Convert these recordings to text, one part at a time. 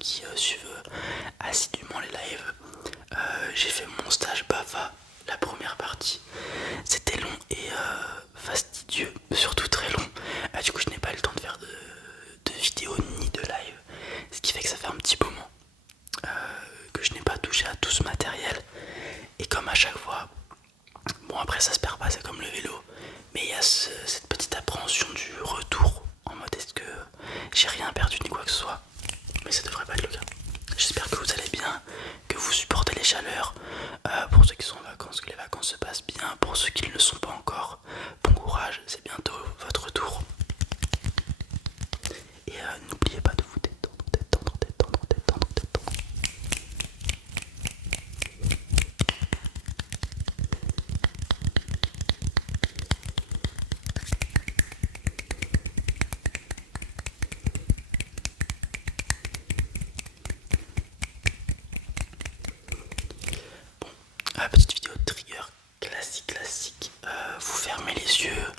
qui suivent assidûment les lives. J'ai fait mon stage BAFA, la première partie. C'était long et fastidieux, surtout très long. Du coup je n'ai pas eu le temps de faire de vidéos ni de live. Ce qui fait que ça fait un petit moment que je n'ai pas touché à tout ce matériel. Et comme à chaque fois, bon après ça se perd pas, c'est comme le vélo. Mais il y a cette petite appréhension du retour. En mode est-ce que j'ai rien perdu ni quoi que ce soit. Mais ça devrait pas être le cas. J'espère que vous allez bien, que vous supportez les chaleurs. Pour ceux qui sont en vacances, que les vacances se passent bien. Pour ceux qui ne le sont pas encore, bon courage, c'est bientôt votre retour. Et n'oubliez pas de vous détendre, détendre, détendre, détendre, détendre. Petite vidéo de trigger classique, classique. Vous fermez les yeux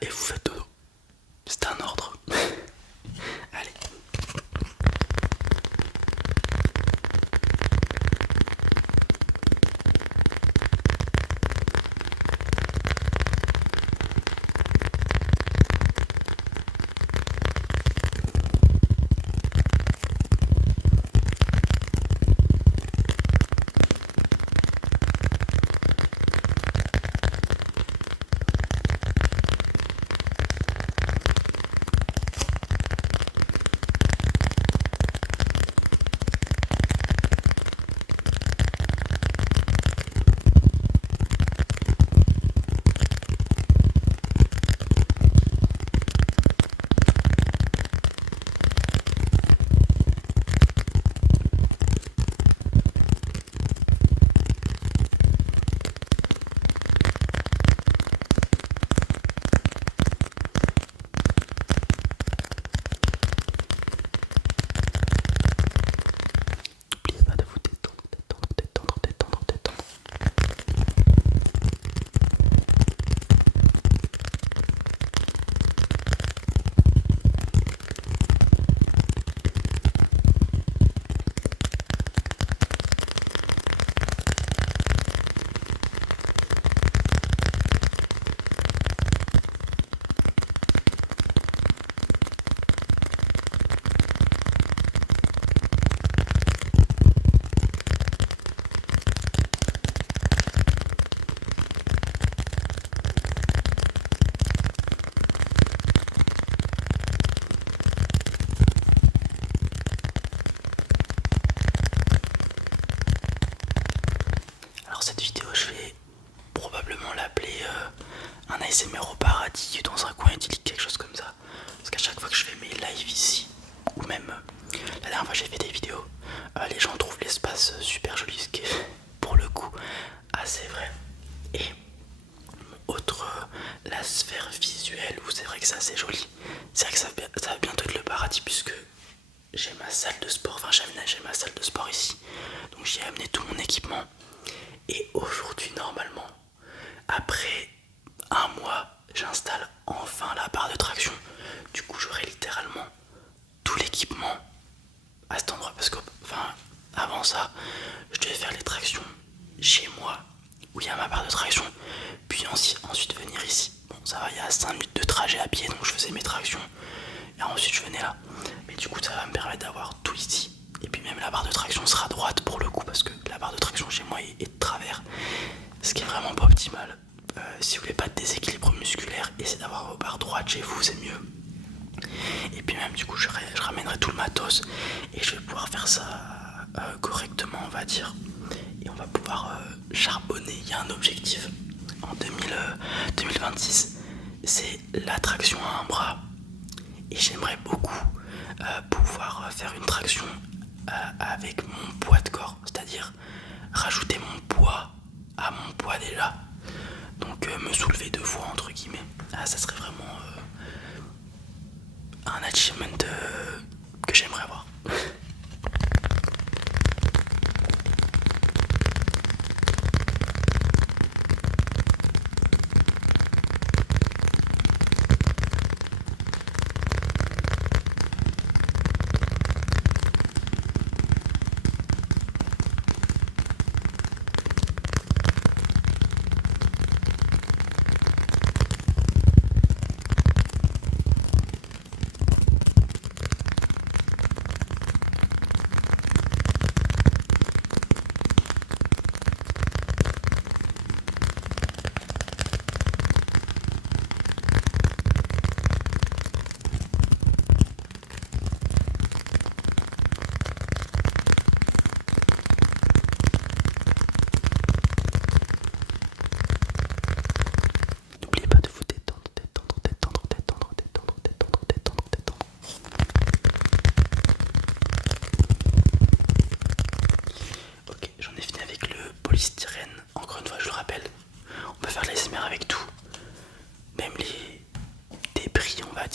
et vous faites dodo. C'est un ordre. Allez. N'oubliez pas de vous détendre, détendre, détendre, détendre, détendre. Alors cette vidéo je vais probablement l'appeler un ASMR au paradis dans un coin idyllique, quelque chose comme ça. Parce qu'à chaque fois que je fais mes lives ici, ou même la dernière fois j'ai fait des vidéos, les gens trouvent l'espace super joli, ce qui est pour le coup assez vrai. Et autre, la sphère visuelle où c'est vrai que c'est assez joli. C'est vrai que ça va bientôt être le paradis puisque j'ai ma salle de sport, enfin j'ai aménagé ma salle de sport ici. Donc j'y ai amené tout mon équipement. Et aujourd'hui normalement, après un mois, j'installe enfin la barre de traction. Du coup j'aurai littéralement tout l'équipement à cet endroit. Parce que avant ça, je devais faire les tractions chez moi où il y a ma barre de traction. Puis ensuite venir ici. Bon ça va, il y a 5 minutes de trajet à pied, donc je faisais mes tractions. Et ensuite je venais là. Mais du coup ça va me permettre d'avoir tout ici. Et puis même la barre de traction sera droite pour le coup, parce que la barre de traction chez moi est de travers. Ce qui est vraiment pas optimal. Si vous voulez pas de déséquilibre musculaire, essayez d'avoir vos barres droites chez vous, c'est mieux. Et puis même du coup je ramènerai tout le matos et je vais pouvoir faire ça correctement on va dire. Et on va pouvoir charbonner. Il y a un objectif en 2026, c'est l'attraction à un bras. Et j'aimerais beaucoup pouvoir faire une traction avec mon poids de corps, c'est-à-dire rajouter mon poids à mon poids déjà. Donc me soulever 2 fois entre guillemets. Ça serait vraiment un achievement que j'aimerais avoir.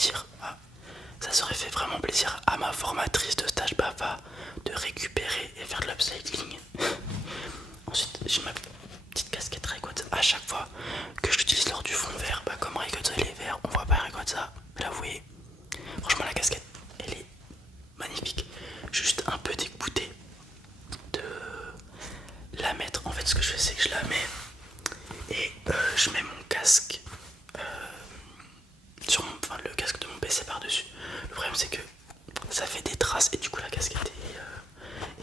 dire, ça serait fait vraiment plaisir à ma formatrice de stage BAFA de récupérer et faire de l'upcycling. Ensuite, j'ai ma petite casquette Rayquaza. À chaque fois que je l'utilise lors du fond vert, comme Rayquaza il est vert, on voit pas Rayquaza. Là, vous voyez, franchement, la casquette elle est magnifique. Juste un peu dégoûté de la mettre. En fait, ce que je fais, c'est que je la mets et je mets mon casque sur le casque de mon PC par-dessus. Le problème, c'est que ça fait des traces et du coup, la casquette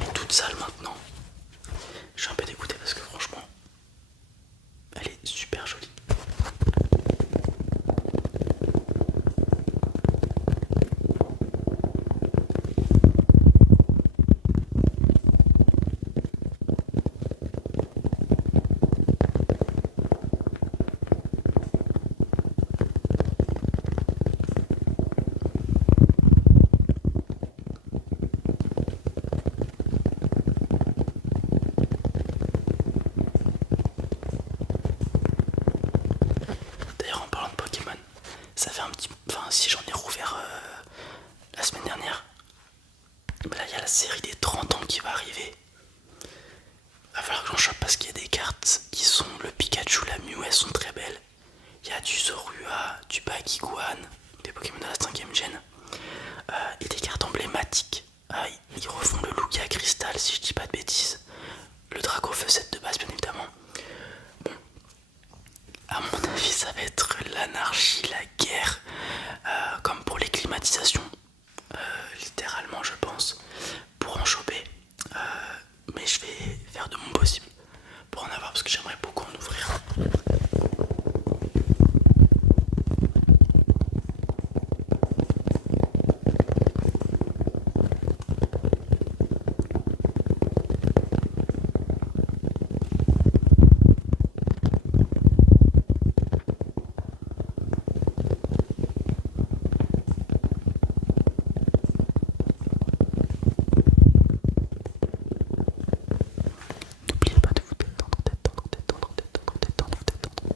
est toute sale maintenant. Je suis un peu dégoûté parce que franchement, elle est super jolie. D'ailleurs, en parlant de Pokémon, ça fait un petit... Enfin, si j'en ai rouvert la semaine dernière, là, il y a la série des 30 ans qui va arriver. Va falloir que j'en chope parce qu'il y a des cartes qui sont le Pikachu, la Mew, elles sont très belles. Il y a du Zorua, du Bakiguan, des Pokémon de la 5ème gen. Et des cartes emblématiques. Ils refont le Lugia Crystal si je dis pas de bêtises. Le Dracofeu 7 de base bien évidemment. Bon, à mon avis ça va être l'anarchie, la guerre. Comme pour les climatisations. Littéralement je pense. Pour en choper. Mais je vais faire de mon possible pour en avoir parce que j'aimerais beaucoup en ouvrir. N'oubliez pas de vous détendre, détendre, détendre, détendre, détendre, détendre.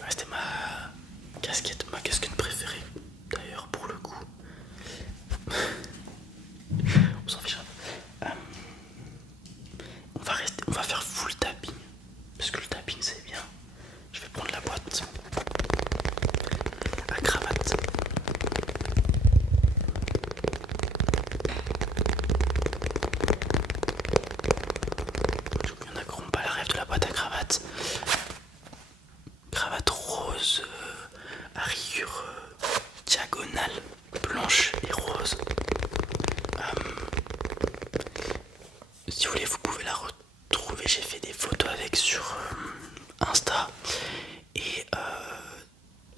Ouais, c'était ma casquette préférée d'ailleurs pour le coup. On s'en fiche un peu. On va faire full tapping parce que le tapping c'est bien. Je vais prendre la boîte à cravate. Il y en a qui n'auront pas la rêve de la boîte à cravate. Cravate rose à rayures diagonales, blanche et rose. Si vous voulez, vous pouvez la retrouver. J'ai fait des photos avec sur Insta et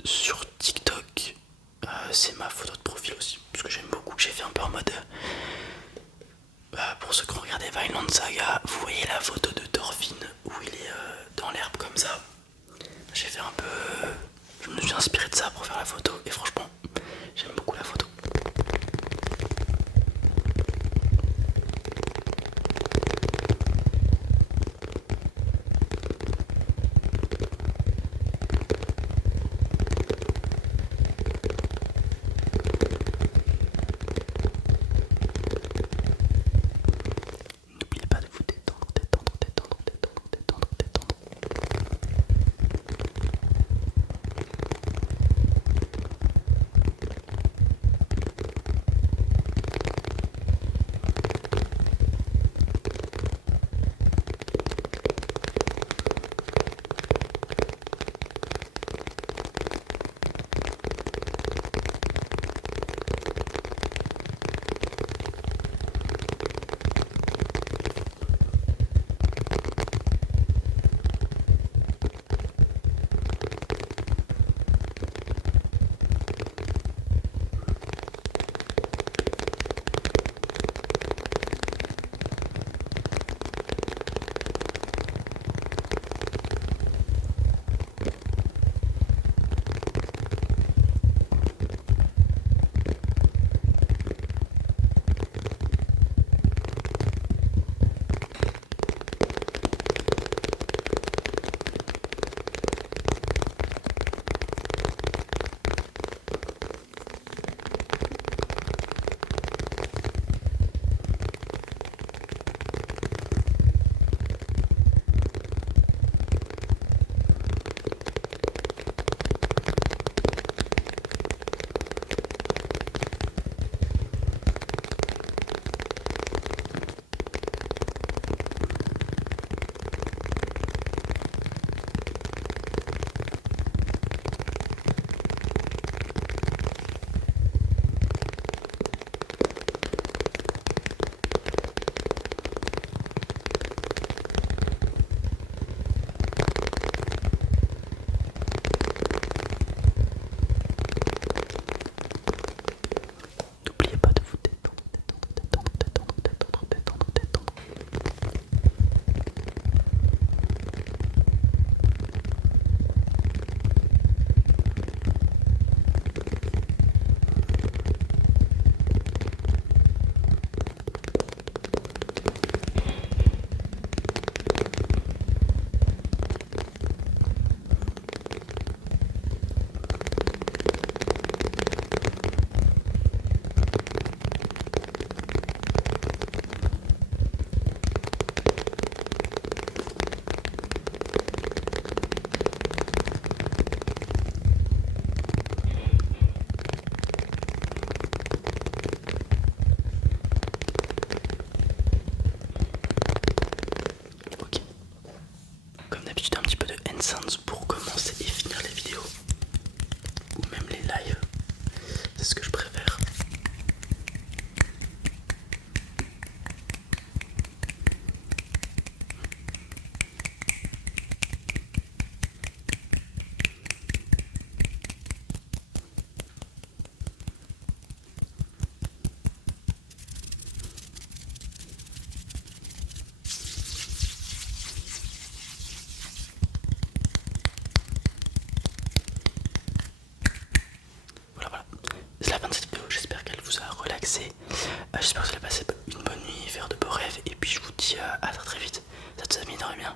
sur TikTok. C'est ma photo de profil aussi, parce que j'aime beaucoup. J'ai fait un peu en mode. Pour ceux qui ont regardé Vineland Saga, vous voyez la photo de Thorfinn où il est dans l'herbe comme ça. J'ai fait un peu. Je me suis inspiré de ça pour faire la photo et franchement, j'aime beaucoup la photo. regarder. J'espère que vous allez passer une bonne nuit, faire de beaux rêves. Et puis je vous dis à très très vite. Ça te s'amènerait bien.